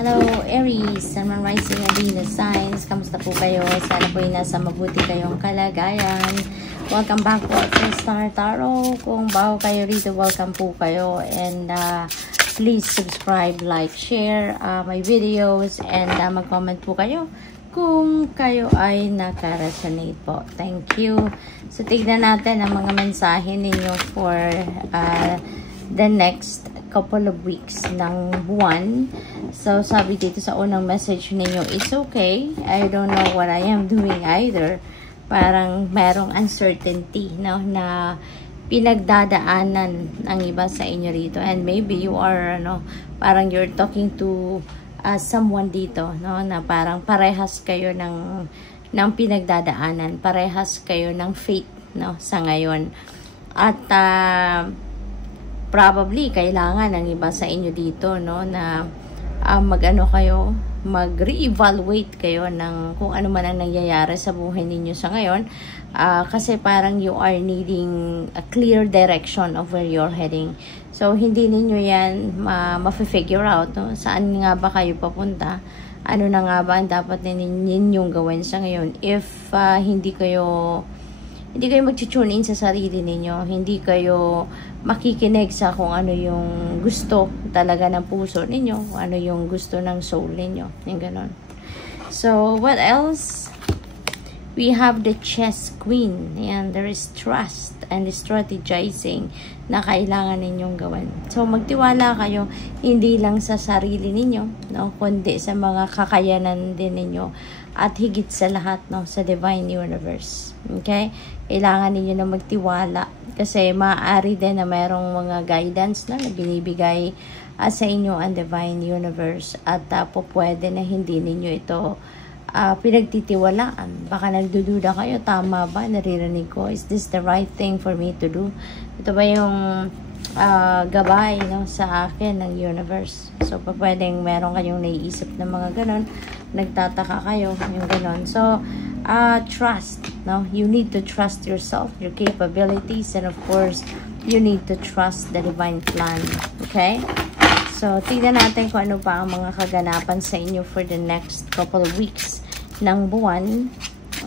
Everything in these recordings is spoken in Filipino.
Hello Aries, Sun, Moon, Rising, and Venus signs. Kamusta po kayo? Sana po ay nasa mabuti kayong kalagayan. Welcome back po sa Star Tarot. Kung bago kayo rito, welcome po kayo. And please subscribe, like, share my videos. And mag-comment po kayo kung kayo ay naka-resonate po. Thank you. So tignan natin ang mga mensahe ninyo for the next couple of weeks ng buwan. So, sabi dito sa unang message ninyo, it's okay. I don't know what I am doing either. Parang merong uncertainty, no, na pinagdadaanan ng iba sa inyo rito. And maybe you are, parang you're talking to someone dito, no, na parang parehas kayo ng pinagdadaanan. Parehas kayo ng fate, no, sa ngayon. At, probably kailangan ng iba sa inyo dito, no, na mag-re-evaluate kayo ng kung ano man ang nangyayari sa buhay ninyo sa ngayon, kasi parang you are needing a clear direction of where you're heading. So hindi ninyo yan ma-figure out, no, saan nga ba kayo papunta, ano na nga ba ang dapat ninyong gawin sa ngayon if hindi kayo mag-tune in sa sarili ninyo, hindi kayo makikinig sa kung ano yung gusto talaga ng puso ninyo, ano yung gusto ng soul ninyo, yung ganon. So, what else? We have the Chess Queen, and there is trust and strategizing na kailangan ninyong gawin. So, magtiwala kayo, hindi lang sa sarili ninyo, no, kundi sa mga kakayanan din ninyo, at higit sa lahat, no, sa Divine Universe. Okay? Kailangan ninyo na magtiwala kasi maaari din na mayroong mga guidance na binibigay sa inyo ang Divine Universe, at po pwede na hindi ninyo ito pinagtitiwalaan. Baka nagdududa kayo, tama ba? Naririnig ko, is this the right thing for me to do? Ito ba yung gabay, no, sa akin ng universe? So, pwedeng meron kayong naiisip na mga ganon, nagtataka kayo, yung ganon. So, trust, no? You need to trust yourself, your capabilities, and of course, you need to trust the divine plan. Okay? So, tignan natin kung ano pa ang mga kaganapan sa inyo for the next couple of weeks ng buwan.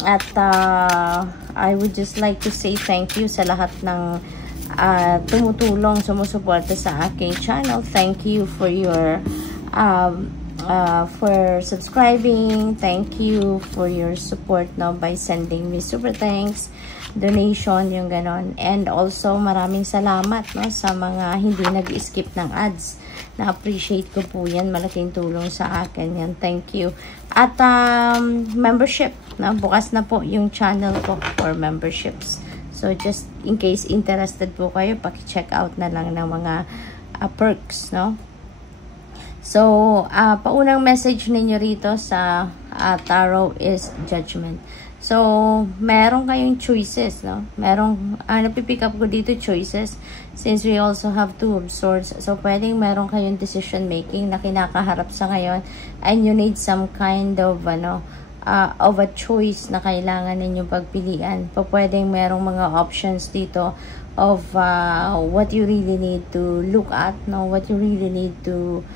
At I would just like to say thank you sa lahat ng tumutulong, sumusuporta sa aking channel. Thank you for your for subscribing. Thank you for your support, no, by sending me super thanks, donation, yung ganon. And also maraming salamat, no, sa mga hindi nag-skip ng ads. Na-appreciate ko po yan. Malaking tulong sa akin yan. Thank you. At membership, no, bukas na po yung channel ko for memberships. So just in case interested po kayo, paki-check out na lang ng mga perks, no. So, paunang message ninyo rito sa tarot is judgment. So, meron kayong choices, no? Merong, napipick up ko dito choices since we also have two of swords. So, pwedeng meron kayong decision making na kinakaharap sa ngayon, and you need some kind of, of a choice na kailangan ninyong pagpilian. Pwedeng merong mga options dito of what you really need to look at, no? What you really need to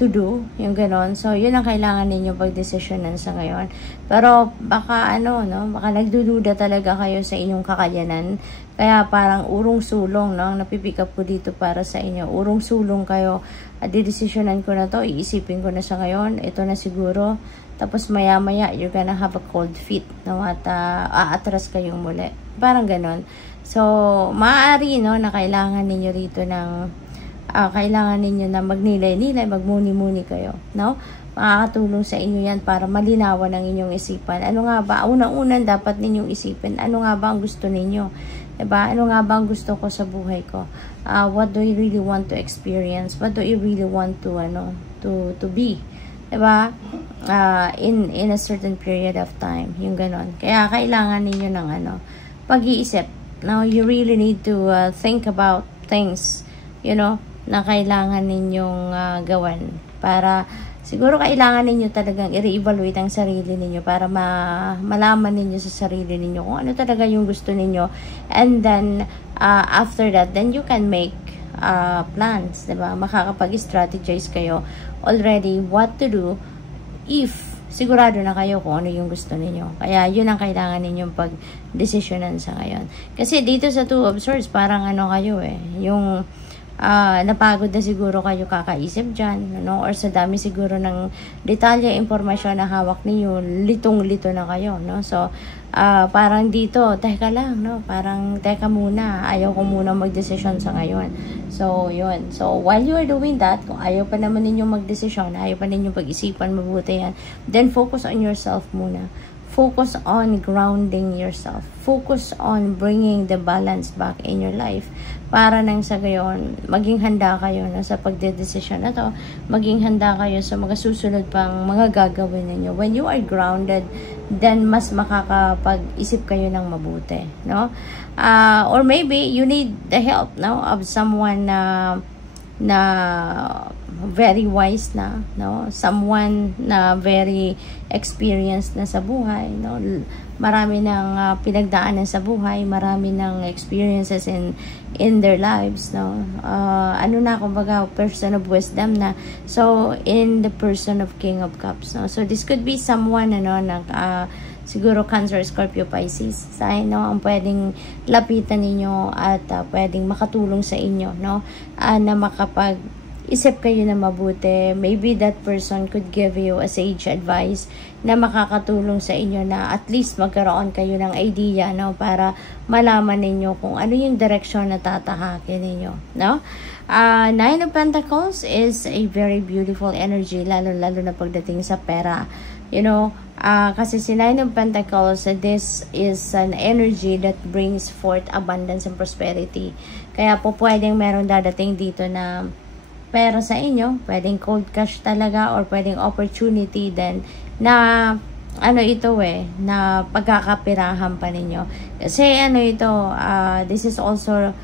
do, yung ganon. So, yun ang kailangan ninyo pag-desisyonan sa ngayon. Pero, baka baka nagdududa talaga kayo sa inyong kakayanan. Kaya, parang urong-sulong, no, ang napipick up ko dito para sa inyo. Urong-sulong kayo. Didesisyonan ko na to, iisipin ko na sa ngayon. Ito na siguro. Tapos, maya-maya, you're gonna have a cold feet, no, at aatras kayong muli. Parang ganon. So, maaari, no, na kailangan ninyo rito ng kailangan ninyo na magnilay-nilay, magmuni-muni kayo, no? Makakatulong sa inyo yan para malinawan ang inyong isipan. Ano nga ba? Unang-unang dapat ninyong isipin, ano nga ba ang gusto ninyo? Diba? Ano nga ba ang gusto ko sa buhay ko? What do you really want to experience? What do you really want to, to be? Diba? In a certain period of time. Yung ganon. Kaya kailangan ninyo ng, pag-iisip. Now, you really need to think about things, na kailangan ninyong gawan para siguro kailangan ninyo talagang i-reevaluate ang sarili ninyo para malaman ninyo sa sarili ninyo kung ano talaga yung gusto ninyo. And then, after that, then you can make plans, diba? Makakapag-strategize kayo already what to do if sigurado na kayo kung ano yung gusto ninyo. Kaya, yun ang kailangan ninyong pag-desisyonan sa ngayon. Kasi dito sa Two of Swords, parang ano kayo yung napagod na siguro kayo kakaisip dyan, no? Or sa dami siguro ng detalye, impormasyon na hawak ninyo, litong-lito na kayo, no? So, parang dito, teka lang, no? Parang, teka muna, ayaw ko muna mag-desisyon sa ngayon. So, yun. So, while you are doing that, kung ayaw pa naman ninyo mag-desisyon, ayaw pa ninyo pag-isipan, mabuti yan, then focus on yourself muna. Focus on grounding yourself. Focus on bringing the balance back in your life. Para nang sa gayon, maging handa kayo na sa pagdedesisyon na to. Maging handa kayo sa mga susunod pang mga gagawin ninyo. When you are grounded, then mas makakapag-isip kayo ng mabuti, no? Or maybe you need the help, no, of someone na very wise na, no? Someone na very experienced na sa buhay, no? Marami ng pinagdaanan sa buhay, marami ng experiences in their lives, no? Kumbaga, person of wisdom na. So, in the person of King of Cups, no? So, this could be someone, siguro Cancer, Scorpio, Pisces sign, no? Ang pwedeng lapitan ninyo at pwedeng makatulong sa inyo, no? Na makapag-isip kayo na mabuti. Maybe that person could give you a sage advice na makakatulong sa inyo na at least magkaroon kayo ng idea, no? Para malaman ninyo kung ano yung direksyon na tatahakin ninyo, no? Nine of Pentacles is a very beautiful energy, lalo-lalo na pagdating sa pera. You know, kasi si Nine of Pentacles, this is an energy that brings forth abundance and prosperity. Kaya po pwedeng meron dadating dito na pera sa inyo, pwedeng cold cash talaga or pwedeng opportunity din na na pagkakapirahan pa ninyo. Kasi this is also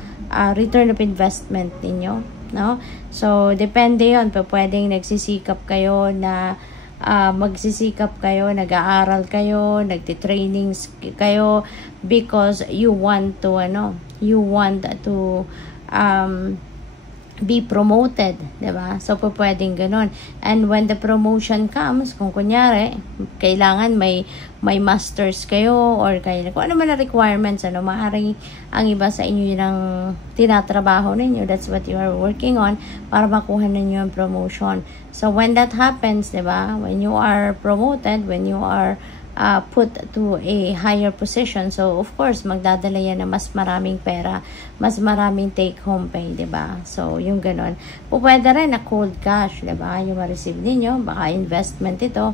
return of investment ninyo, no? So, depende yun. Pwedeng nagsisikap kayo na magsisikap kayo, nag-aaral kayo, nagti-trainings kayo because you want to be promoted, diba? So, pwedeng ganun. And when the promotion comes, kung kunyari, kailangan may masters kayo or kung ano man na requirements, maaaring ang iba sa inyo yun ang tinatrabaho ninyo. That's what you are working on para makuha ninyo ang promotion. So, when that happens, diba? When you are promoted, when you are put to a higher position. So, of course, magdadala yan na mas maraming pera, mas maraming take-home pay, diba? So, yung ganon. Pwede rin na cold cash, diba? Yung ma-receive ninyo, baka investment ito,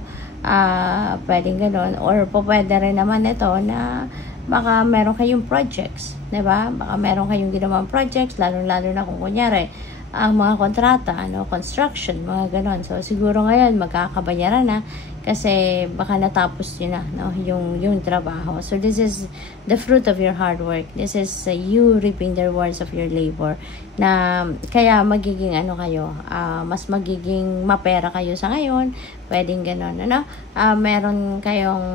pwedeng ganon. Or pwede rin naman ito na baka meron kayong projects, diba? Baka meron kayong ginawang projects, lalo-lalo na kung kunyari, ang mga kontrata, construction, mga ganon. So, siguro ngayon, magkakabayaran na kasi baka natapos nyo na, no? yung trabaho. So, this is the fruit of your hard work. This is you reaping the rewards of your labor. Na, kaya magiging kayo, mas magiging mapera kayo sa ngayon. Pwedeng ganon, meron kayong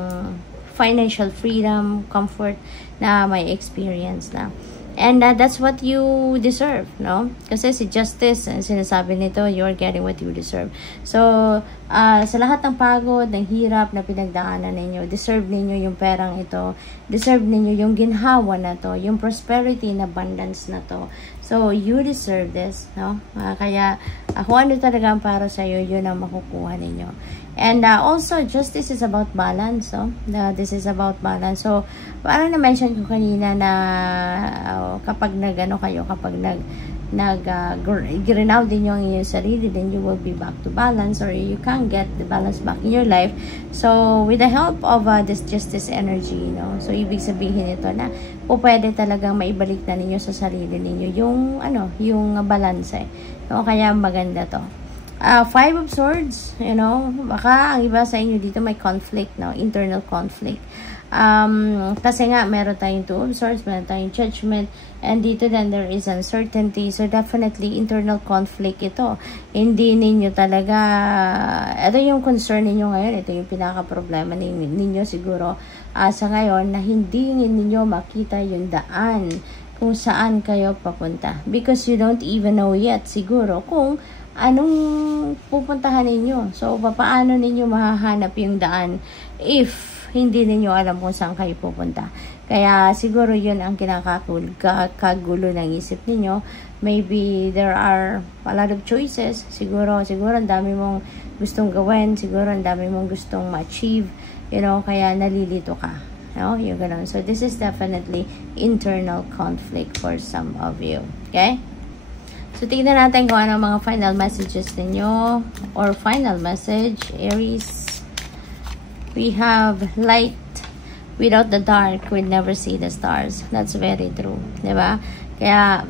financial freedom, comfort na may experience na. And that's what you deserve, no? Kasi si Justice, sinasabi nito, you're getting what you deserve. So, sa lahat ng pagod, ng hirap na pinagdaanan ninyo, deserve ninyo yung perang ito, deserve ninyo yung ginhawa na to, yung prosperity and abundance na to. So, you deserve this, no? Kaya, kung ano talaga ang para sa'yo, yun ang makukuha ninyo. And also, justice is about balance, no? This is about balance. So, parang na-mention ko kanina na kapag kapag nag-ground din yung iyong sarili, then you will be back to balance or you can get the balance back in your life. So, with the help of this justice energy, so ibig sabihin ito na pwede talagang maibalik na ninyo sa sarili ninyo yung balance, no? Kaya maganda to. Five of Swords, you know, baka ang iba sa inyo dito may conflict, no? Internal conflict. Kasi nga, meron tayong Two of Swords, meron tayong Judgment, and dito then there is uncertainty. So, definitely, internal conflict ito. Hindi ninyo talaga, ito yung concern ninyo ngayon, ito yung pinaka-problema ninyo siguro sa ngayon, na hindi ninyo makita yung daan kung saan kayo papunta. Because you don't even know yet, siguro, kung anong pupuntahan ninyo. So, paano ninyo mahahanap yung daan if hindi ninyo alam kung saan kayo pupunta. Kaya, siguro yun ang kagulo ng isip ninyo. Maybe there are a lot of choices. Siguro ang dami mong gustong gawin. Siguro ang dami mong gustong ma-achieve. You know, kaya nalilito ka. No? Yung ganun. So, this is definitely internal conflict for some of you. Okay? So, tignan natin kung ano mga final messages ninyo or final message, Aries. We have light. Without the dark, we'd never see the stars. That's very true. Diba? Kaya,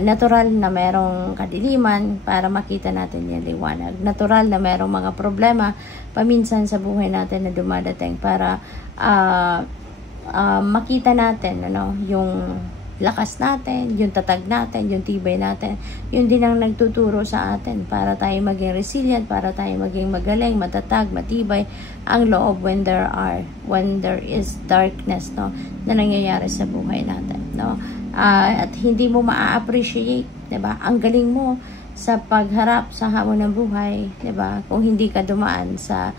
natural na merong kadiliman para makita natin yung liwanag. Natural na merong mga problema paminsan sa buhay natin na dumadating para makita natin ano, yung lakas natin, yung tatag natin, yung tibay natin. Yun din ang nagtuturo sa atin para tayo maging resilient, para tayo maging magaling, matatag, matibay ang loob when there is darkness, no, na nangyayari sa buhay natin, no. At hindi mo ma-appreciate, 'di ba? Ang galing mo sa pagharap sa hamon ng buhay, 'di ba? Kung hindi ka dumaan sa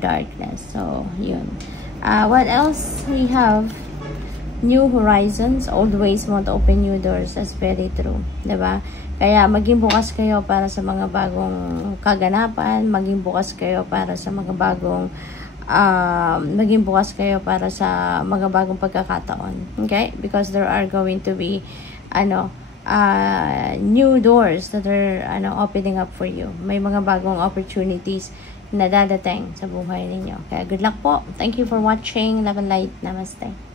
darkness. So, yun. What else we have? New horizons, old ways won't open new doors. That's very true. Diba? Kaya maging bukas kayo para sa mga bagong kaganapan, maging bukas kayo para sa mga bagong pagkakataon. Okay? Because there are going to be new doors that are opening up for you. May mga bagong opportunities na dadating sa buhay ninyo. Kaya good luck po. Thank you for watching. Love and light. Namaste.